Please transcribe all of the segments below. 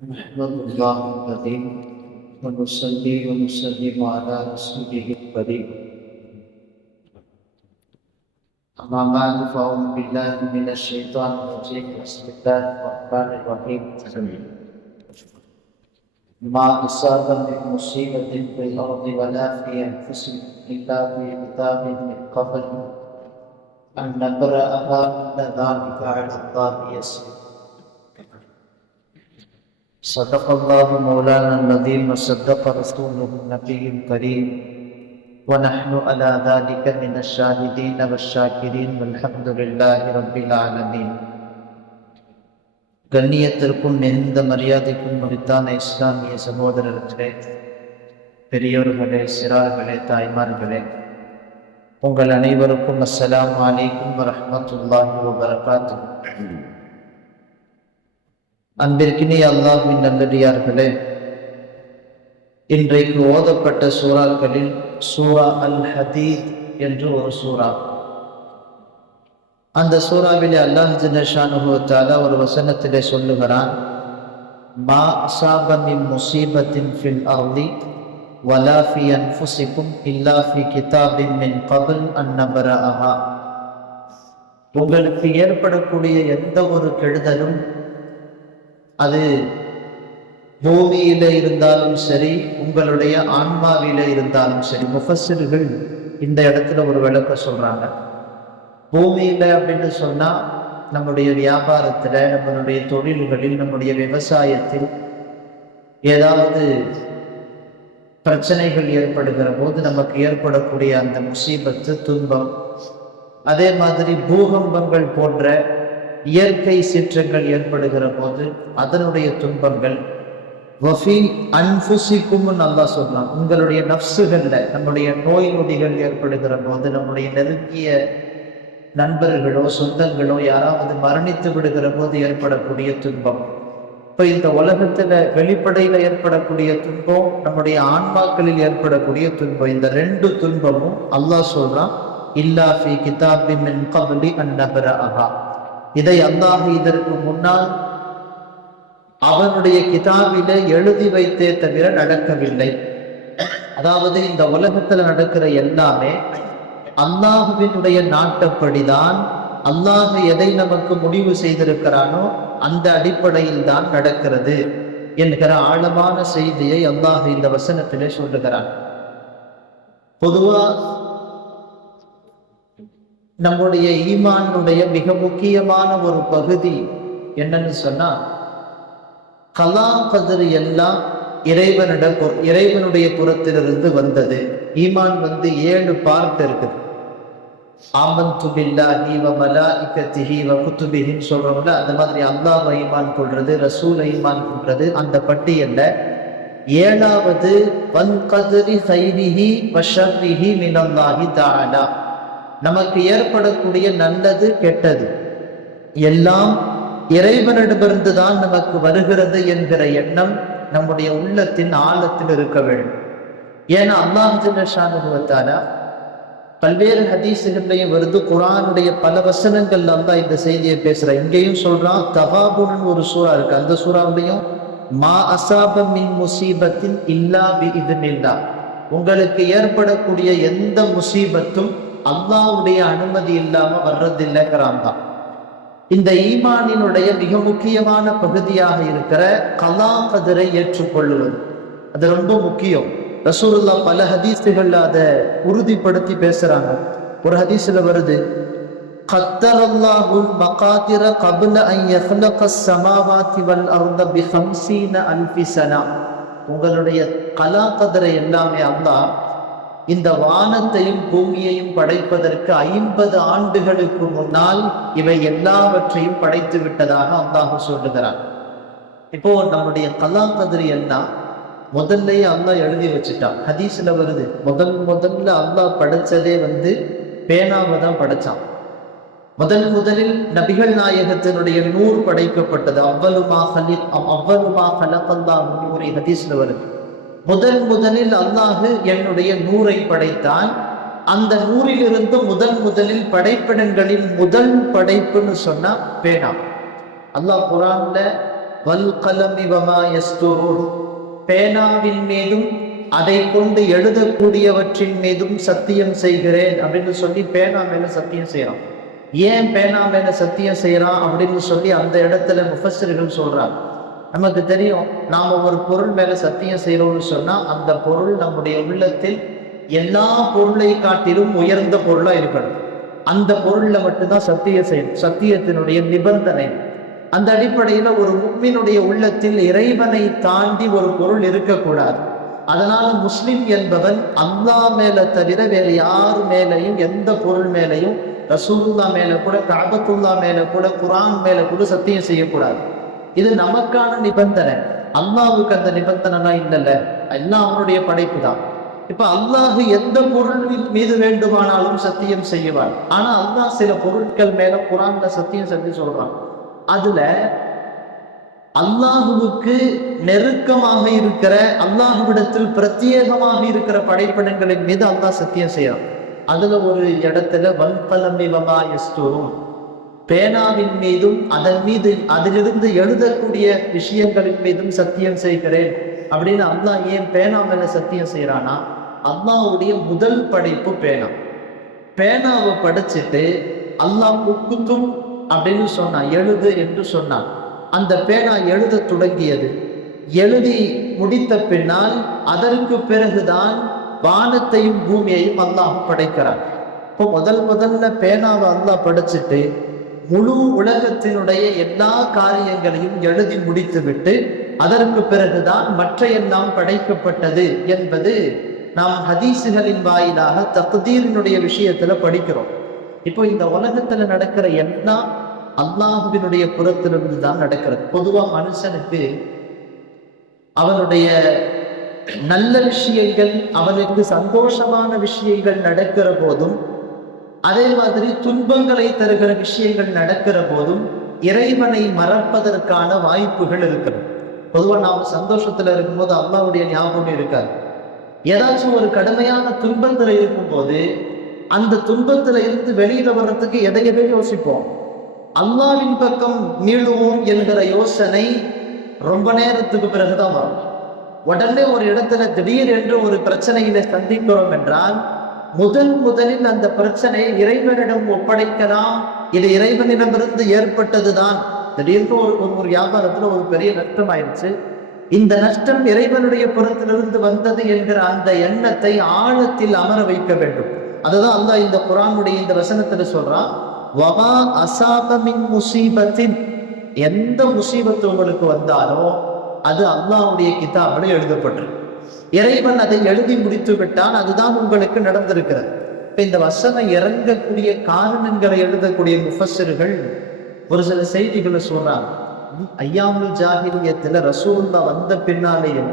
نحمد الله الكريم ونصلي ونسلم على رسوله الكريم. أما بعد فأعوذ بالله من الشيطان الرجيم. بسم الله الرحمن الرحيم. ما أصاب من مصيبة في الأرض ولا في أنفسكم إلا في كتاب من قبل. أن نبرأها إن ذلك على الله يسير. صدق الله مولانا العظيم وصدق رسوله النبي الكريم ونحن على ذلك من الشاهدين والشاكرين والحمد لله رب العالمين கண்ணியத்திற்கும் மிகுந்த மரியாதைக்கும் முடித்தான இஸ்லாமிய சகோதரர்களே பெரியோர்களே சிறார்களே தாய்மார்களே உங்கள் அனைவருக்கும் அஸ்ஸலாமு அலைக்கும் வரஹ்மத்துல்லாஹி வபரகாத்துஹு அன்பிற்கினே அல்லாஹின் நல்லடியார்களே இன்றைக்கு ஓதப்பட்ட சூறாக்களில் சூரா அல் ஹதீத் என்று ஒரு சூறா. அந்த சூறாவிலே அல்லாஹ் ஜனஷானுபவத்தால ஒரு வசனத்திலே சொல்லுகிறான் மா சாபமின் முசீபத்தின் ஃபில் அர்லி வலாஃபி அன்ஃபுசிக்கும் இல்லாஃபி கிதாபின் மின் கபல் அஹா உங்களுக்கு ஏற்படக்கூடிய எந்த ஒரு கெடுதலும் அது பூமியில இருந்தாலும் சரி உங்களுடைய ஆன்மாவில இருந்தாலும் சரி. முஃபஸர்கள் இந்த இடத்துல ஒரு விளக்க சொல்றாங்க. பூமியில அப்படின்னு சொன்னா நம்முடைய வியாபாரத்துல நம்மளுடைய தொழில்களில் நம்முடைய விவசாயத்தில் ஏதாவது பிரச்சனைகள் ஏற்படுகிற போது நமக்கு ஏற்படக்கூடிய அந்த முசீபத்து துன்பம். அதே மாதிரி பூகம்பங்கள் போன்ற இயற்கை சீற்றங்கள் ஏற்படுகிற போது அதனுடைய துன்பங்கள். வஃபி அன்புசிக்கும் நல்லா சொல்லலாம் உங்களுடைய நப்சுகள்ல நம்முடைய நோய் நொடிகள் ஏற்படுகிற போது நம்முடைய நெருங்கிய நண்பர்களோ சொந்தங்களோ யாராவது மரணித்து விடுகிற போது ஏற்படக்கூடிய துன்பம். இப்போ இந்த உலகத்துல வெளிப்படையில ஏற்படக்கூடிய துன்பம் நம்முடைய ஆன்மாக்களில் ஏற்படக்கூடிய துன்பம் இந்த ரெண்டு துன்பமும் அல்லாஹ் சொல்றான் இல்லா ஃபி கிதாபி மின் கபலி அன்னபர அஹா இதை அல்லாஹ் இதற்கு முன்னால் அவனுடைய கிதாபில எழுதி வைத்தே தவிர நடக்கவில்லை. அதாவது இந்த உலகத்துல நடக்கிற எல்லாமே அல்லாஹுவினுடைய நாட்டப்படிதான் அல்லாஹ் எதை நமக்கு முடிவு செய்திருக்கிறானோ அந்த அடிப்படையில் தான் நடக்கிறது என்கிற ஆழமான செய்தியை அல்லாஹ் இந்த வசனத்திலே சொல்லுகிறான். பொதுவா நம்முடைய ஈமானுடைய மிக முக்கியமான ஒரு பகுதி என்னன்னு சொன்னா கலா கதிர் எல்லாம் இறைவனிட இறைவனுடைய புறத்திலிருந்து வந்தது. ஈமான் வந்து ஏழு பார்ட் இருக்குது. ஆமந்து பில்லாஹி வ மலாஇகத்திஹி வ குத்துபிஹின்னு சொல்றோம்ல அந்த மாதிரி அல்லாஹ் ஈமான் கொள்றது ரசூல் ஈமான் கொள்றது அந்த பட்டியல்ல ஏழாவது வன் கதிரி சைரிஹி வஷர்ரிஹி மினல்லாஹி தஆலா. நமக்கு ஏற்படக்கூடிய நல்லது கெட்டது. எல்லாம் இறைவனிடமிருந்து தான் நமக்கு வருகிறது என்கிற எண்ணம் நம்முடைய உள்ளத்தின் ஆழத்தில் இருக்க வேண்டும். ஏன்னா அல்லாஹால பல்வேறு ஹதீசுகள்லையும் வருது. குரானுடைய பல வசனங்கள்ல தான் இந்த செய்தியை பேசுற இங்கேயும் சொல்றான் தகாபுடன் ஒரு சூறா இருக்கு. அந்த சூறாவிலையும் மா அசாப மின் முசீபத்தின் இல்லா பி இல்லா உங்களுக்கு ஏற்படக்கூடிய எந்த முசீபத்தும் அல்லாவுடைய அனுமதி இல்லாம வர்றதில்லைங்கிறான் தான் இந்த ஈமானினுடைய மிக முக்கியமான பகுதியாக இருக்கிற கலா கதிரை ஏற்றுக்கொள்ளுவது. அது ரொம்ப முக்கியம். ரசூல்லா பல ஹதீஸுகள்ல அதை உறுதிப்படுத்தி பேசுறாங்க. ஒரு ஹதீஸ்ல வருது கத்தரல்லாஹுல் மகாதிர கபுல அன் யஃலக ஸமாவாதி வல் அர்த பி 50 அல்ஃபி சனா உங்களுடைய கலா கதிரை எல்லாமே அல்லாஹ் இந்த வானத்தையும் பூமியையும் படைப்பதற்கு ஐம்பது ஆண்டுகளுக்கு முன்னால் இவை எல்லாவற்றையும் படைத்து விட்டதாக அல்லாஹ் சொல்லுகிறான். இப்போ நம்முடைய கலா கதிரி எல்லாம் முதல்லயே அல்லாஹ் எழுதி வச்சுட்டான். ஹதீஸ்ல வருது முதல் முதல்ல அல்லாஹ் படைச்சதே வந்து பேனாவை தான் படைச்சான். முதல் முதலில் நபிகள் நாயகத்தினுடைய நூறு படைக்கப்பட்டது. அவ்வளுமா ஹலி அவ்வளுமா ஹலப்பல்லா நூறு ஹதீஸ்ல வருது. முதல் முதலில் அல்லாஹு என்னுடைய நூரை படைத்தான். அந்த நூறிலிருந்து முதல் முதலில் படைப்பிடங்களின் முதல் படைப்புன்னு சொன்னா பேனா. அல்லாஹ் குரான்ல வல் கலமி வமா பேனாவின் மீதும் அதை கொண்டு எழுதக்கூடியவற்றின் மீதும் சத்தியம் செய்கிறேன் அப்படின்னு சொல்லி பேனா மேல சத்தியம் செய்யறான். ஏன் பேனா மேல சத்தியம் செய்யறான் அப்படின்னு சொல்லி அந்த இடத்துல முஃபஸர்கள் சொல்றாங்க. நமக்கு தெரியும் நாம் ஒரு பொருள் மேலே சத்தியம் செய்கிறோம்னு சொன்னால் அந்த பொருள் நம்முடைய உள்ளத்தில் எல்லா பொருளை காட்டிலும் உயர்ந்த பொருளாக இருக்கணும். அந்த பொருளில் மட்டும்தான் சத்தியம் செய்யணும் சத்தியத்தினுடைய நிபந்தனை. அந்த அடிப்படையில் ஒரு முக்மினுடைய உள்ளத்தில் இறைவனை தாண்டி ஒரு பொருள் இருக்கக்கூடாது. அதனால முஸ்லிம் என்பவன் அல்லா மேல தவிர வேறு யார் மேலையும் எந்த பொருள் மேலையும் ரசூல்லா மேல கூட காபத்துல்லா மேல கூட குரான் மேல கூட சத்தியம் செய்யக்கூடாது. இது நமக்கான நிபந்தனை. அல்லாவுக்கு அந்த நிபந்தனைலாம் இல்லைல்ல. எல்லாம் அவனுடைய படைப்பு தான் இப்ப அல்லாஹ் எந்த பொருள் மீது வேண்டுமானாலும் சத்தியம் செய்வான். ஆனா அல்லாஹ் சில பொருட்கள் மேல குரான்ல சத்தியம் செஞ்சு சொல்றான். அதுல அல்லாஹுவுக்கு நெருக்கமாக இருக்கிற அல்லாஹுவிடத்தில் பிரத்யேகமாக இருக்கிற படைப்பிடங்களின் மீது அல்லாஹ் சத்தியம் செய்யறான். அதுல ஒரு இடத்துல வல்பலமி வமாயஸ்தூரும் பேனாவின் மீதும் அதன் மீது அதிலிருந்து எழுதக்கூடிய விஷயங்களின் மீதும் சத்தியம் செய்கிறேன். அப்படின்னு அல்லாஹ் ஏன் பேனா மேல சத்தியம் செய்யறானா அல்லாவுடைய முதல் படைப்பு பேனா. பேனாவை படிச்சுட்டு அல்லாஹ் முக்குத்தும் அப்படின்னு சொன்னான் எழுது என்று சொன்னான். அந்த பேனா எழுத தொடங்கியது. எழுதி முடித்த பின்னால் அதற்கு பிறகுதான் வானத்தையும் பூமியையும் அல்லாஹ் படைக்கிறான். இப்போ முதல் முதல்ல பேனாவை அல்லாஹ் படிச்சுட்டு முழு உலகத்தினுடைய எல்லா காரியங்களையும் எழுதி முடித்துவிட்டு அதற்கு பிறகுதான் மற்ற எல்லாம் படைக்கப்பட்டது என்பது நாம் ஹதீசுகளின் வாயிலாக தகுதீரினுடைய விஷயத்துல படிக்கிறோம். இப்போ இந்த உலகத்துல நடக்கிற எல்லாம் அல்லாஹுவினுடைய புறத்திலிருந்து தான் நடக்கிறது. பொதுவா மனுஷனுக்கு அவனுடைய நல்ல விஷயங்கள் அவனுக்கு சந்தோஷமான விஷயங்கள் நடக்கிற போதும் அதே மாதிரி துன்பங்களை தருகிற விஷயங்கள் நடக்கிற போதும் இறைவனை மறப்பதற்கான வாய்ப்புகள் இருக்கிறது. பொதுவாக நாம் சந்தோஷத்துல இருக்கும்போது அல்லாவுடைய ஞாபகம் இருக்காது. ஏதாச்சும் ஒரு கடுமையான துன்பத்துல இருக்கும்போது அந்த துன்பத்துல இருந்து வெளியில வர்றதுக்கு எதையவே யோசிப்போம். அல்லாவின் பக்கம் மீளுவோம் என்கிற யோசனை ரொம்ப நேரத்துக்கு பிறகுதான் வரும். உடனே ஒரு இடத்துல திடீர் என்று ஒரு பிரச்சனையில சந்திக்கிறோம் என்றால் முதல் முதலில் அந்த பிரச்சனை இறைவனிடம் ஒப்படைக்கலாம். இது இறைவனிடமிருந்து ஏற்பட்டதுதான். திடீர்னு ஒரு ஒரு வியாபாரத்துல ஒரு பெரிய நஷ்டம் ஆயிடுச்சு இந்த நஷ்டம் இறைவனுடைய புறத்திலிருந்து வந்தது என்கிற அந்த எண்ணத்தை ஆழத்தில் அமர வைக்க வேண்டும். அதுதான் அல்லாஹ் இந்த குரானுடைய இந்த வசனத்துல சொல்றான். வமா அசாபமின் முசீபத்தின். எந்த முசீபத்து உங்களுக்கு வந்தாலோ அது அல்லாவுடைய கிதாபில் எழுதப்பட்டிருக்கு. இறைவன் அதை எழுதி முடித்து விட்டால் அதுதான் உங்களுக்கு நடந்திருக்கிறது. இப்ப இந்த வசனம் இறங்கக்கூடிய காரணங்களை எழுதக்கூடிய முஃபஸர்கள் ஒரு சில செய்திகளை சொல்றாங்க. ஐயாமுல் ஜாகிரியத்துல ரசூல்லா வந்த பின்னாலேயும்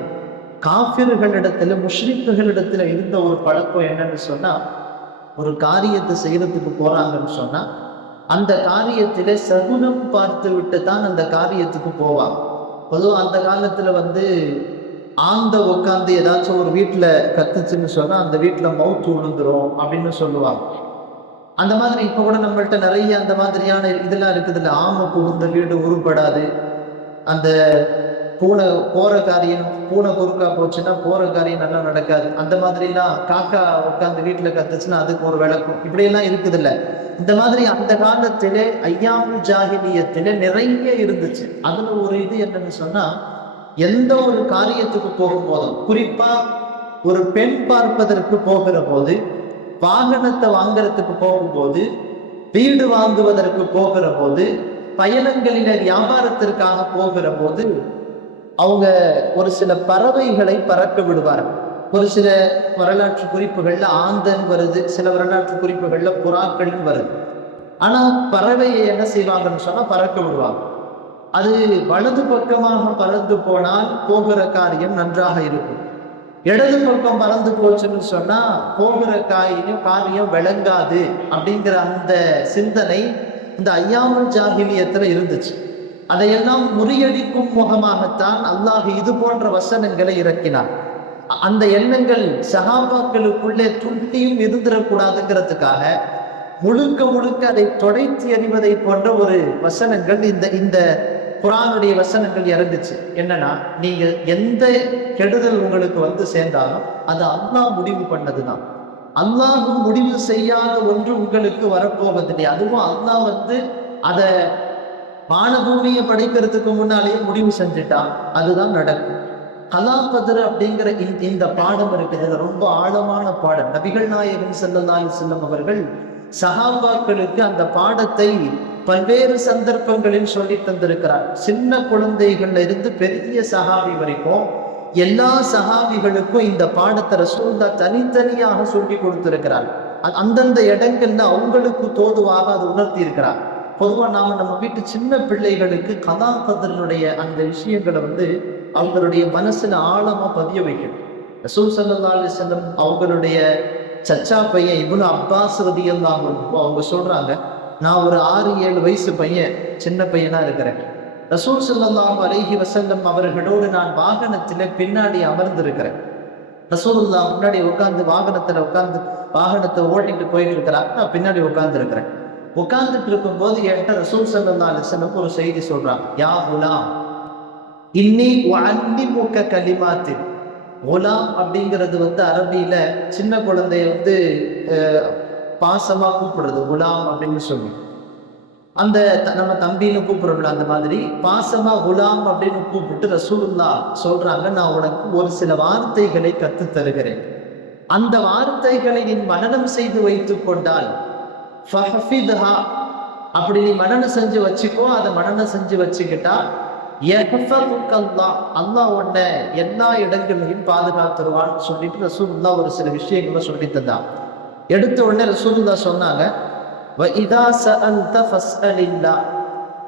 காஃபிர்களிடத்துல முஷ்ரிப்புகளிடத்துல இருந்த ஒரு பழக்கம் என்னன்னு சொன்னா ஒரு காரியத்தை செய்யறதுக்கு போறாங்கன்னு சொன்னா அந்த காரியத்தில சகுனம் பார்த்து விட்டு தான் அந்த காரியத்துக்கு போவாங்க. பொதுவாக அந்த காலத்துல வந்து ஆந்த உட்காந்து ஏதாச்சும் ஒரு வீட்டில் கத்துச்சுன்னு சொன்னால் அந்த வீட்டில் மவுத்து விழுந்துரும் அப்படின்னு சொல்லுவாங்க. அந்த மாதிரி இப்போ கூட நம்மள்ட்ட நிறைய அந்த மாதிரியான இதெல்லாம் இருக்குது இல்லை ஆமை புகுந்த வீடு உருப்படாது. அந்த பூனை போகிற காரியம் பூனை குறுக்கா போச்சுன்னா போகிற காரியம் நல்லா நடக்காது. அந்த மாதிரிலாம் காக்கா உட்காந்து வீட்டில் கத்துச்சுன்னா அதுக்கு ஒரு விளக்கம். இப்படியெல்லாம் இருக்குது இல்லை இந்த மாதிரி அந்த காலத்திலே ஐயாமு ஜாகிலியத்திலே நிறைய இருந்துச்சு. அதில் ஒரு இது என்னன்னு சொன்னால் எந்த ஒரு காரியத்துக்கு போகும்போதும் குறிப்பா ஒரு பெண் பார்ப்பதற்கு போகிற போது வாகனத்தை வாங்குறதுக்கு போகும்போது வீடு வாங்குவதற்கு போகிற போது பயணங்களில வியாபாரத்திற்காக போகிற போது அவங்க ஒரு சில பறவைகளை பறக்க விடுவார்கள். ஒரு சில வரலாற்று குறிப்புகள்ல ஆந்தன் வருது சில வரலாற்று குறிப்புகள்ல புறாக்கள் வருது. ஆனா பறவையை என்ன செய்வாங்கன்னு சொன்னா பறக்க விடுவாங்க. அது வலது பக்கமாக பறந்து போனால் போகிற காரியம் நன்றாக இருக்கும். இடது பக்கம் பறந்து போச்சுன்னு சொன்னா போகிற காரியம் காரியம் விளங்காது அப்படிங்கிற அந்த சிந்தனை இந்த ஐயாமுல் ஜாகிலியத்துல இருந்துச்சு. அதையெல்லாம் முறியடிக்கும் முகமாகத்தான் அல்லாஹ் இது போன்ற வசனங்களை இறக்கினான். அந்த எண்ணங்கள் சகாபாக்களுக்குள்ளே துண்டியும் இருந்துடக்கூடாதுங்கிறதுக்காக முழுக்க முழுக்க அதை தொடைத்து எறிவதை போன்ற ஒரு வசனங்கள் இந்த இந்த குரானுடைய வசனங்கள் இறந்துச்சு என்னன்னா நீங்க எந்த கெடுதல் உங்களுக்கு வந்து சேர்ந்தாலும் அது அல்லாஹ் முடிவு பண்ணதுதான். அல்லாஹ் முடிவு செய்யாத ஒன்று உங்களுக்கு வரப்போவதில்லை. அதுவும் அல்லாஹ் வந்து அதை வானபூமியை படைக்கிறதுக்கு முன்னாலேயே முடிவு செஞ்சுட்டான் அதுதான் நடக்கும். கலாபதர் அப்படிங்கிற இந்த- இந்த பாடம் இருக்குது இது ரொம்ப ஆழமான பாடம். நபிகள் நாயகன் செல்லல்லாஹு செல்லம் அவர்கள் சஹாபாக்களுக்கு அந்த பாடத்தை பல்வேறு சந்தர்ப்பங்களில் சொல்லி தந்திருக்கிறார். சின்ன குழந்தைகள்ல இருந்து பெரிய சஹாபி வரைக்கும் எல்லா சஹாபிகளுக்கும் இந்த பாடத்தை ரசூல்லா தனித்தனியாக சொல்லி கொடுத்திருக்கிறார். அ- அந்தந்த இடங்கள்ல அவங்களுக்கு தோதுவாக அது உணர்த்தி இருக்கிறார் பொதுவா நாம நம்ம வீட்டு சின்ன பிள்ளைகளுக்கு கதாபதனுடைய அந்த விஷயங்களை வந்து அவங்களுடைய மனசுல ஆழமா பதிய வைக்கணும். ரசூல் சல்லா அலிசல்லம் அவங்களுடைய சச்சா பையன் இவ்வளோ அப்பாஸ் ரதியல்லாஹு அவங்க சொல்றாங்க நான் ஒரு ஆறு ஏழு வயசு பையன் சின்ன பையனா இருக்கிறேன். ரசூல் சல்லாஹூ அலஹி வசல்லம் அவர்களோடு நான் வாகனத்துல பின்னாடி அமர்ந்திருக்கிறேன். ரசூல்லா முன்னாடி உட்கார்ந்து வாகனத்துல உட்கார்ந்து வாகனத்தை ஓட்டிட்டு போயிட்டு இருக்கிறாங்க நான் பின்னாடி உட்கார்ந்து இருக்கிறேன் உட்கார்ந்துட்டு இருக்கும்போது என்கிட்ட ரசூல் சல்லா அலைஹி ஒரு செய்தி சொல்றான். யா குலாம் இன்னி முக்க கலிமாத்தின். குலாம் அப்படிங்கிறது வந்து அரபியில சின்ன குழந்தைய வந்து பாசமாக கூப்பிடுறது குலாம் அப்படின்னு சொல்லி அந்த நம்ம தம்பின்னு கூப்பிடுறோம்ல அந்த மாதிரி பாசமா குலாம் அப்படின்னு கூப்பிட்டு ரசூலுல்லா சொல்றாங்க நான் உனக்கு ஒரு சில வார்த்தைகளை கற்றுத் தருகிறேன் அந்த வார்த்தைகளை நீ மனனம் செய்து வைத்துக் கொண்டால் அப்படி நீ மனநம் செஞ்சு வச்சுக்கோ அதை மனநம் செஞ்சு வச்சுக்கிட்டா யஹ்ஃபதுக்க அல்லாஹ். அல்லாஹ் உன்னை எல்லா இடங்களையும் பாதுகாத்துருவான்னு சொல்லிட்டு ரசூலுல்லா ஒரு சில விஷயங்களை சொல்லி தந்தான் எடுத்த உடனே ரசூலுல்லா சொன்னாங்க "வ இதா சஅல்த ஃபஸ்அலில்லாஹ்."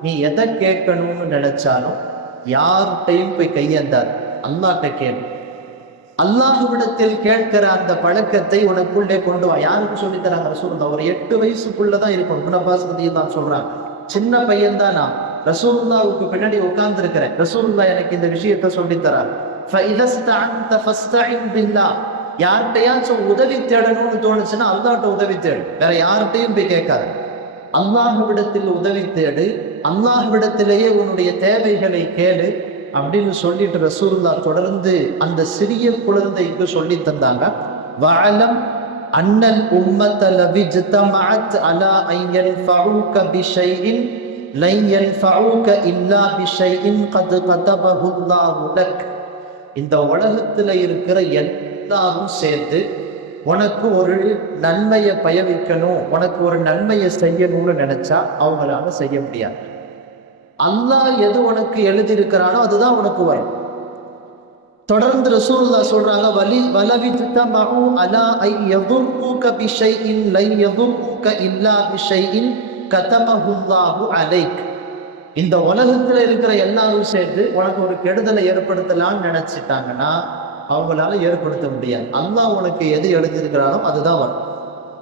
நீ எதை கேட்கணும்னு நினைச்சாலும் யார்கிட்டையும் போய் கையேந்தார் அல்லாட்ட கேளு. அல்லாஹுவிடத்தில் கேட்கிற அந்த பழக்கத்தை உனக்குள்ளே கொண்டு வா. யாருக்கு சொல்லி தராங்க ரசூலுல்லா? ஒரு எட்டு வயசுக்குள்ளதான் இருக்கும். குணபாஸ் தான் சொல்றாங்க. சின்ன பையன் தான் நான். ரசூலுல்லாவுக்கு பின்னாடி உட்கார்ந்து இருக்கிறேன் ரசூலுல்லா எனக்கு இந்த விஷயத்தை சொல்லி யார்கிட்டயாச்சும் உதவி தேடணும்னு தோணுச்சுன்னா அல்லாட்ட உதவி தேடு. வேற யார்கிட்டையும் போய் கேட்காது. அல்லாஹ்விடத்தில் உதவி தேடு. அல்லாஹ்விடத்திலேயே உன்னுடைய தேவைகளை கேளு அப்படின்னு சொல்லிட்டு ரசூல்லா தொடர்ந்து அந்த சிறிய குழந்தைக்கு சொல்லி தந்தாங்க. வாழம் அன்னல் உம்மத லவிஜ்தமஅத் அலா அன் யன்ஃபஉக பிஷைஇன் லன் யன்ஃபஉக இல்லா பிஷைஇன் கத் கதபஹு லக். இந்த உலகத்துல இருக்கிற எல்லாரும் சேர்ந்து உனக்கு ஒரு நன்மையை பயவிக்கணும் உனக்கு ஒரு நன்மையை செய்யணும்னு நினைச்சா அவங்களால செய்ய முடியாது. அல்லாஹ் எது உனக்கு எழுதியிருக்கிறானோ அதுதான் உனக்கு வரும். தொடர்ந்து ரசூல்லா சொல்றாங்க வலி வலவி துத்தமஹு அலா ஐ விஷை இன் லை யதுர்ருக இல்லா பிஷைஇன் கதமஹுல்லாஹு அலைக். இந்த உலகத்துல இருக்கிற எல்லாரும் சேர்ந்து உனக்கு ஒரு கெடுதலை ஏற்படுத்தலாம்னு நினைச்சிட்டாங்கன்னா அவங்களால ஏற்படுத்த முடியாது. அல்லாஹ் உனக்கு எது எழுதியிருக்கிறானோ அதுதான் வரும்.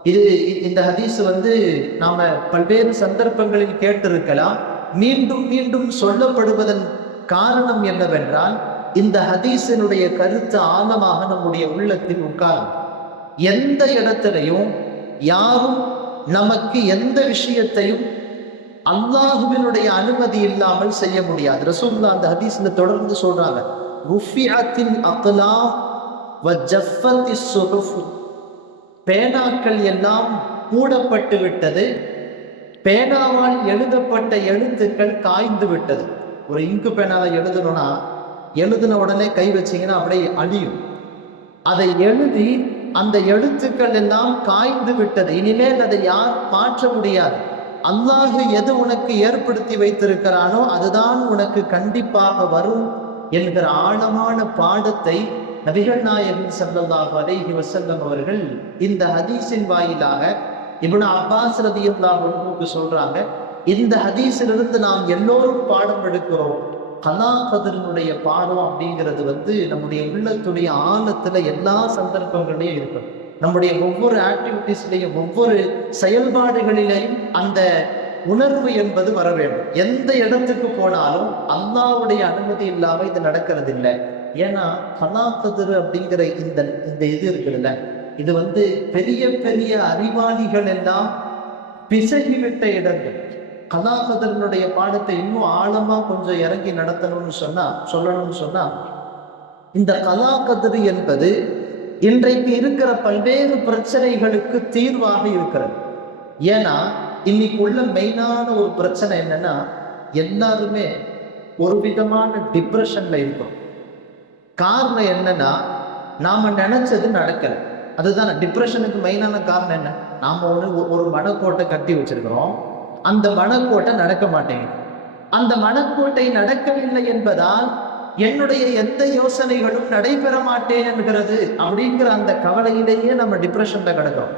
இது இந்த ஹதீஸ் வந்து நாம பல்வேறு சந்தர்ப்பங்களில் கேட்டிருக்கலாம். மீண்டும் மீண்டும் சொல்லப்படுவதன் காரணம் என்னவென்றால் இந்த ஹதீஸினுடைய கருத்து ஆழமாக நம்முடைய உள்ளத்தில் உட்காரும். எந்த இடத்திலையும் யாரும் நமக்கு எந்த விஷயத்தையும் அல்லாஹுவினுடைய அனுமதி இல்லாமல் செய்ய முடியாது. ரசூல்லா அந்த ஹதீஸ்ல தொடர்ந்து சொல்றாங்க. ருஃபிஅத்தின் அகலா வ ஜஃபத்தி சுஹுஃப். பேனாக்கள் எல்லாம் மூடப்பட்டு விட்டது. பேனாவால் எழுதப்பட்ட எழுத்துக்கள் காய்ந்து விட்டது. ஒரு இங்கு பேனாவை எழுதணும்னா எழுதின உடனே கை வச்சீங்கன்னா அப்படியே அழியும். அதை எழுதி அந்த எழுத்துக்கள் எல்லாம் காய்ந்து விட்டது. இனிமேல் அதை யார் மாற்ற முடியாது. அல்லாஹு எது உனக்கு ஏற்படுத்தி வைத்திருக்கிறானோ அதுதான் உனக்கு கண்டிப்பாக வரும். என்கிற ஆழமான பாடத்தை நபிகள் நாயகன் ஸல்லல்லாஹு அலைஹி வசல்லம் அவர்கள் இந்த ஹதீஸின் வாயிலாக இப்னு அப்பாஸ் ரதியல்லாஹு அன்ஹுக்கு சொல்றாங்க. இந்த ஹதீஸிலிருந்து நாம் எல்லோரும் பாடம் எடுக்கிறோம். கலா கதிரனுடைய பாடம் அப்படிங்கிறது வந்து நம்முடைய உள்ளத்துடைய ஆழத்துல எல்லா சந்தர்ப்பங்களையும் இருக்கும். நம்முடைய ஒவ்வொரு ஆக்டிவிட்டிஸ்லையும் ஒவ்வொரு செயல்பாடுகளிலையும் அந்த உணர்வு என்பது வர வேண்டும். எந்த இடத்துக்கு போனாலும் அல்லாவுடைய அனுமதி இல்லாம இது நடக்கிறது இல்லை ஏன்னா கலாக்கதிர் அப்படிங்கிற இந்த இந்த இது இருக்குதுல்ல. இது வந்து பெரிய பெரிய அறிவாளிகள் எல்லாம் பிசகிவிட்ட இடங்கள். கதாகதரனுடைய பாடத்தை இன்னும் ஆழமா கொஞ்சம் இறங்கி நடத்தணும்னு சொன்னா சொல்லணும்னு சொன்னா இந்த கலாகதிரி என்பது இன்றைக்கு இருக்கிற பல்வேறு பிரச்சனைகளுக்கு தீர்வாக இருக்கிறது. ஏன்னா இன்னைக்கு உள்ள மெயினான ஒரு பிரச்சனை என்னன்னா எல்லாருமே ஒரு விதமான டிப்ரெஷன்ல இருக்கும். காரணம் என்னன்னா நாம நினைச்சது நடக்கல. அதுதான் டிப்ரெஷனுக்கு மெயினான காரணம் என்ன? நாம ஒன்று ஒரு மனக்கோட்டை கட்டி வச்சிருக்கிறோம். அந்த மனக்கோட்டை நடக்க மாட்டேங்குது. அந்த மனக்கோட்டை நடக்கவில்லை என்பதால் என்னுடைய எந்த யோசனைகளும் நடைபெற மாட்டேன் என்கிறது அப்படிங்கிற அந்த கவலையிலேயே நம்ம டிப்ரெஷன்ல கிடக்கிறோம்.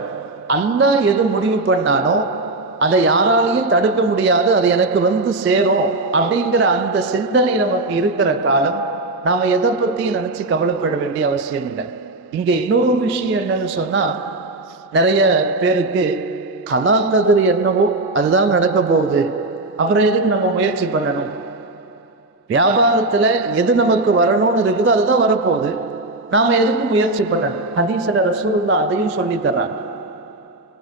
அல்லா எது முடிவு பண்ணானோ அதை யாராலையும் தடுக்க முடியாது அது எனக்கு வந்து சேரும் அப்படிங்கிற அந்த சிந்தனை நமக்கு இருக்கிற காலம் நாம எதை பத்தியும் நினைச்சு கவலைப்பட வேண்டிய அவசியம் இல்லை. இங்க இன்னொரு விஷயம் என்னன்னு சொன்னா நிறைய பேருக்கு கலாக்கதிர் என்னவோ அதுதான் நடக்க போகுது. அப்புறம் எதுக்கு நம்ம முயற்சி பண்ணணும்? வியாபாரத்துல எது நமக்கு வரணும்னு இருக்குதோ அதுதான் வரப்போகுது. நாம எதுக்கு முயற்சி பண்ணணும்? ஹதீஸ்ல ரசூலுல்லா அதையும் சொல்லி தர்றாங்க.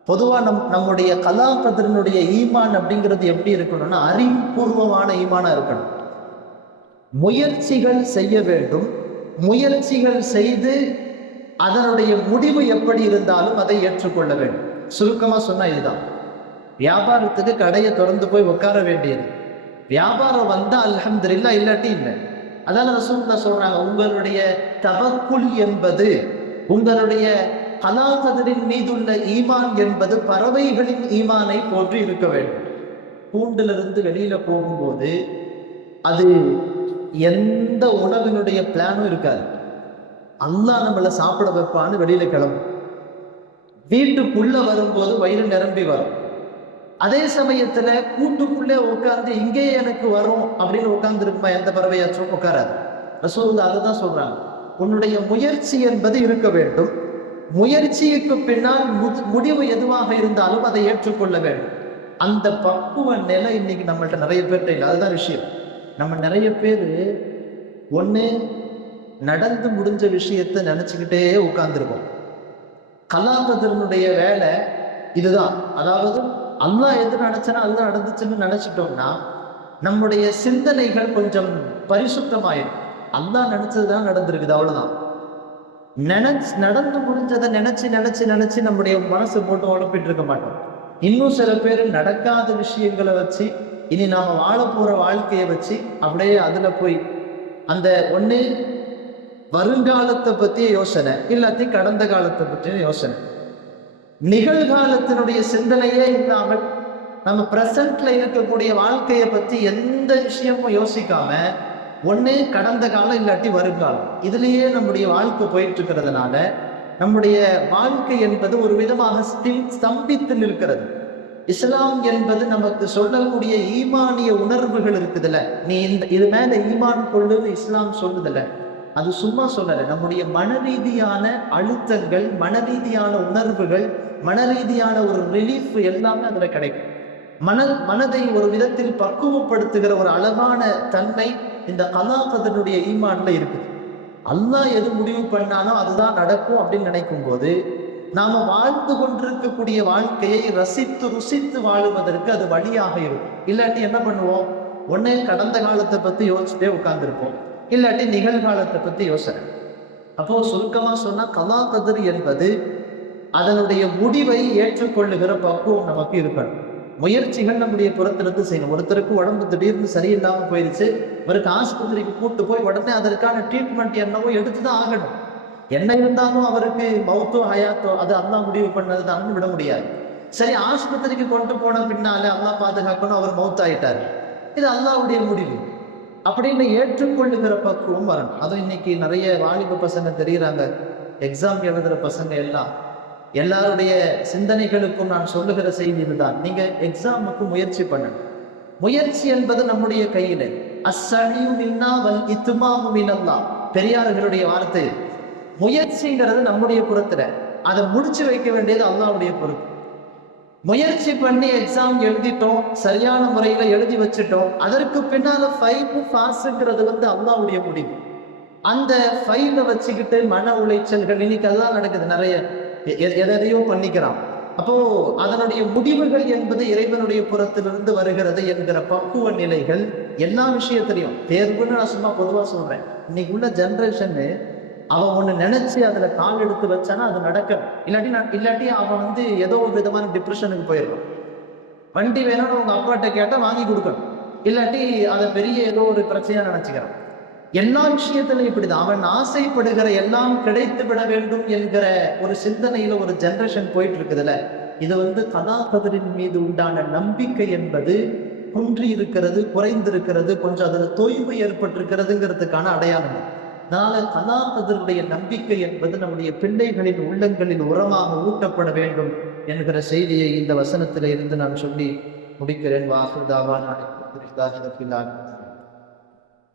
பொதுவாக நம் நம்முடைய கலாக்கதிரனுடைய ஈமான் அப்படிங்கிறது எப்படி இருக்கணும்னா அறிவுபூர்வமான ஈமானாக இருக்கணும். முயற்சிகள் செய்ய வேண்டும். முயற்சிகள் செய்து அதனுடைய முடிவு எப்படி இருந்தாலும் அதை ஏற்றுக்கொள்ள வேண்டும். சுருக்கமாக சொன்னால் இதுதான். வியாபாரத்துக்கு கடையை திறந்து போய் உட்கார வேண்டியது. வியாபாரம் வந்தா அல்ஹம்துலில்லா இல்லாட்டி இல்லை. அதான ரசூல்லா சொல்றாங்க உங்களுடைய தவக்குள் என்பது உங்களுடைய கலாகதரின் மீதுள்ள ஈமான் என்பது பறவைகளின் ஈமானை போன்று இருக்க வேண்டும். கூண்டிலிருந்து வெளியில போகும்போது அது எந்த உணவினுடைய பிளானும் இருக்காது. அல்லாஹ் நம்மளை சாப்பிட வைப்பான்னு வெளியில கிளம்பும். வீட்டுக்குள்ள வரும்போது வயிறு நிரம்பி வரும். அதே சமயத்துல கூட்டுக்குள்ளே உட்கார்ந்து இங்கே எனக்கு வரும் அப்படின்னு உட்கார்ந்து இருக்குமா எந்த பறவையாச்சும் உட்காராது. ரசூல் அதை தான் சொல்றாங்க. உன்னுடைய முயற்சி என்பது இருக்க வேண்டும். முயற்சிக்கு பின்னால் மு- முடிவு எதுவாக இருந்தாலும் அதை ஏற்றுக்கொள்ள வேண்டும். அந்த பக்குவ நிலை இன்னைக்கு நம்மள்ட்ட நிறைய பேர்கிட்ட இல்லை. அதுதான் விஷயம். நம்ம நிறைய பேர் ஒன்று நடந்து முடிஞ்ச விஷயத்தை நினச்சிக்கிட்டே உட்கார்ந்துருக்கோம். கலாபதரனுடைய வேலை இதுதான். அதாவது அல்லா எது நினச்சனா அதுதான் நடந்துச்சுன்னு நினச்சிட்டோம்னா நம்முடைய சிந்தனைகள் கொஞ்சம் பரிசுத்தமாயிடும் அல்லா நினச்சது தான் நடந்திருக்குது அவ்வளோதான் நினைச்சு நடந்து முடிஞ்சதை நினைச்சு நினைச்சு நினைச்சு நம்முடைய மனசு போட்டு உழப்பிட்டு இருக்க மாட்டோம். இன்னும் சில பேர் நடக்காத விஷயங்களை வச்சு இனி நாம வாழ போற வாழ்க்கையை வச்சு அப்படியே அதுல போய் அந்த ஒண்ணு வருங்காலத்தை பற்றிய யோசனை இல்லாட்டி கடந்த காலத்தை பற்றிய யோசனை. நிகழ்காலத்தினுடைய சிந்தனையே இல்லாமல் நம்ம பிரசன்ட்ல இருக்கக்கூடிய வாழ்க்கையை பத்தி எந்த விஷயமும் யோசிக்காம ஒன்று கடந்த காலம் இல்லாட்டி வருங்காலம். இதுலேயே நம்முடைய வாழ்க்கை போயிட்டு இருக்கிறதுனால நம்முடைய வாழ்க்கை என்பது ஒரு விதமாக ஸ்தம்பித்து நிற்கிறது. இஸ்லாம் என்பது நமக்கு சொல்லக்கூடிய ஈமானிய உணர்வுகள் இருக்குதுல்ல. நீ இந்த இது மேல ஈமான் கொள்ளுன்னு இஸ்லாம் சொல்லுதுல்ல. அது சும்மா சொல்லல. நம்முடைய மனரீதியான அழுத்தங்கள் மனரீதியான உணர்வுகள் மனரீதியான ஒரு ரிலீஃப் எல்லாமே அதுல கிடைக்கும். மன மனதை ஒரு விதத்தில் பக்குவப்படுத்துகிற ஒரு அழகான தன்மை இந்த கலாகதனுடைய ஈமான்ல இருக்குது. அல்லாஹ் எது முடிவு பண்ணாலும் அதுதான் நடக்கும் அப்படின்னு நினைக்கும் போது நாம வாழ்ந்து கொண்டிருக்கக்கூடிய வாழ்க்கையை ரசித்து ருசித்து வாழுவதற்கு அது வழியாக இருக்கும். இல்லாட்டி என்ன பண்ணுவோம்? ஒண்ணு கடந்த காலத்தை பத்தி யோசிச்சுட்டே உட்கார்ந்துருப்போம். இல்லாட்டி நிகழ்காலத்தை பத்தி யோசனை. அப்போ சுருக்கமா சொன்னா கலாகதிர் என்பது அதனுடைய முடிவை ஏற்றுக்கொள்ளுகிற பக்குவம் நமக்கு இருக்கணும். முயற்சிகள் நம்முடைய புறத்திலிருந்து செய்யணும். ஒருத்தருக்கு உடம்பு திடீர்னு சரியில்லாமல் போயிடுச்சு இவருக்கு ஆஸ்பத்திரிக்கு கூட்டு போய் உடனே அதற்கான ட்ரீட்மெண்ட் என்னவோ எடுத்து தான் ஆகணும். என்ன இருந்தாலும் அவருக்கு மௌத்தோ ஹயாத்தோ அது அல்லா முடிவு பண்ணது தான் விட முடியாது. சரி ஆஸ்பத்திரிக்கு கொண்டு போன பின்னாலே அல்லா பாதுகாக்கணும் அவர் மௌத் ஆயிட்டாரு இது அல்லாவுடைய முடிவு. அப்படின்னு ஏற்றுக்கொள்ளுகிற பக்குவம் வரணும். அதுவும் இன்னைக்கு நிறைய வாலிப பசங்க தெரியுறாங்க. எக்ஸாம் எழுதுகிற பசங்க எல்லாம் எல்லாருடைய சிந்தனைகளுக்கும் நான் சொல்லுகிற செய்தி இதுதான். நீங்க எக்ஸாமுக்கு முயற்சி பண்ணணும். முயற்சி என்பது நம்முடைய கையில. அசழியும் மின்னா வல் இத்துமாமு பெரியார்களுடைய வார்த்தை முயற்சிங்கிறது நம்முடைய புறத்துல. அதை முடிச்சு வைக்க வேண்டியது அல்லாவுடைய பொறுப்பு. முயற்சி பண்ணி எக்ஸாம் எழுதிட்டோம். சரியான முறையில எழுதி வச்சுட்டோம். அதற்கு பின்னால ஃபைவ் பாஸ்ங்கிறது வந்து அல்லாவுடைய முடிவு. அந்த ஃபைல வச்சுக்கிட்டு மன உளைச்சல்கள் இன்னைக்கு அதெல்லாம் நடக்குது நிறைய. எதையோ பண்ணிக்கிறான். அப்போ அதனுடைய முடிவுகள் என்பது இறைவனுடைய புறத்திலிருந்து வருகிறது என்கிற பக்குவ நிலைகள் எல்லா விஷயத்திலையும். தேர்வுன்னு நான் சும்மா பொதுவா சொல்றேன். இன்னைக்கு உள்ள ஜென்ரேஷனு அவன் ஒண்ணு நினைச்சு அதுல கால் எடுத்து வச்சானா அது நடக்கும் இல்லாட்டி நான் இல்லாட்டி அவன் வந்து ஏதோ ஒரு விதமான டிப்ரெஷனுக்கு போயிடுவான் வண்டி வேணும்னு உங்க அப்பாட்ட கேட்டா வாங்கி கொடுக்கணும். இல்லாட்டி அதை பெரிய ஏதோ ஒரு பிரச்சனையா நினைச்சுக்கிறான். எல்லா விஷயத்திலும் இப்படிதான். அவன் ஆசைப்படுகிற எல்லாம் கிடைத்து விட வேண்டும் என்கிற ஒரு சிந்தனையில ஒரு ஜென்ரேஷன் போயிட்டு இருக்குதுல்ல இது வந்து கதாகதரின் மீது உண்டான நம்பிக்கை என்பது குன்றி இருக்கிறது குறைந்திருக்கிறது கொஞ்சம் அதுல தொய்வு ஏற்பட்டிருக்கிறதுங்கிறதுக்கான அடையாளம் அதனால கதாகதருடைய நம்பிக்கை என்பது நம்முடைய பிள்ளைகளின் உள்ளங்களின் உரமாக ஊட்டப்பட வேண்டும் என்கிற செய்தியை இந்த வசனத்தில இருந்து நான் சொல்லி முடிக்கிறேன். வாசுதாவா நான்